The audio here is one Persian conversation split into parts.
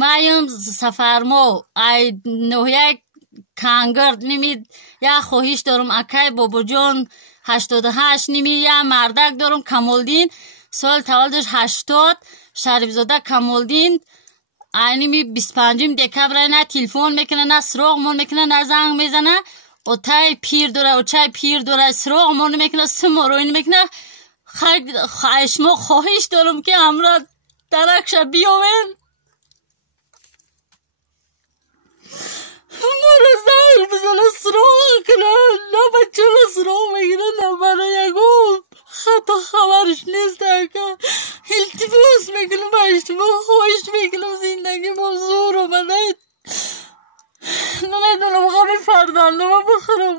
маем сафармо ай ноҳияи кангирд ними я хоҳиш дорум акай бобоҷон 88 ними я мардак дорум Камолдин соли таваллудаш 80 Шарифзода Камолдин айними 25 декабр на телефон мекуна на суроғ мон мекуна на занг мезана отай пир дора очай пир дора суроғ мон мекуна сумороин мекуна шумо хоҳиш дорум ки амра даракша биёвен моро занг бизана суроғ куна на бачаро суроғ мегира на мана ягон хато хабарш нест ака илтимос мекунам ба шумо хоҳиш мекунам зиндаги мо зӯр омадаед намедонам ғами фарзандама бихӯрам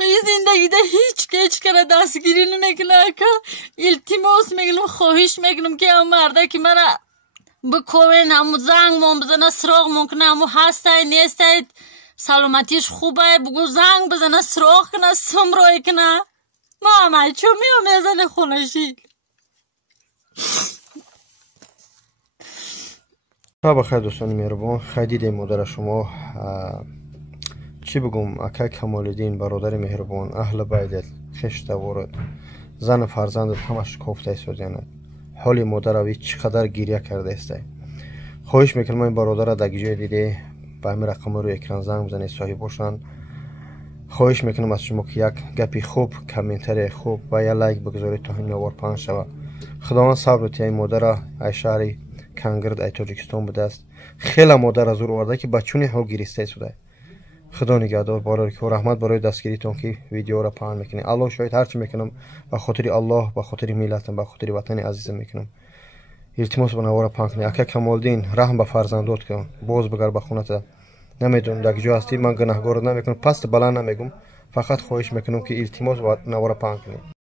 این زندگی ده هیچ کره دستگیری نمیکنه که التماس میکنم خواهش میکنم که هم مرده که مرا بکوین همو زنگ مون بزنه سراغ مون کنه همو هستای نیستای سلامتیش خوبه بگو زنگ بزنه سراغ کنه سمرای کنه ما همه چون میزنه خونشی بخیر دوستان مهربان خدید مادر شما چی بگم اکای کمالدین برادر مهربان اهل بیت خشت وارد زن فرزند همش کوفته شدند حال مادر اوی چقدر گریه کرده است خواهش میکنم این برادر در جای دیده به همین رقم رو اکران زنگ بزنید صاحب باشن خواهش میکنم از شما که یک گپی خوب کامنتری خوب و یا لایک بگذارید تا همین آوار پنج شود خداوند صبر تی مادر ای شهری کنگرد ای تاجیکستان بوده است خیلی مادر از او آورده که بچونی ها گریسته شده خدا نگهدار بارک و رحمت برای دستگیریتون که ویدیو را پهن میکنید الله شاید هرچی میکنم به خاطر الله به خاطر ملتم به خاطر وطن عزیزم میکنم التماس به نوارا پهن کنید اکا کمالدین رحم به فرزندات کن باز بگر به خونت نمیدونم در کجا هستی من گناهگار نمیکنم پس بلند نمیگم فقط خواهش میکنم که التماس به نوارا پهن کنید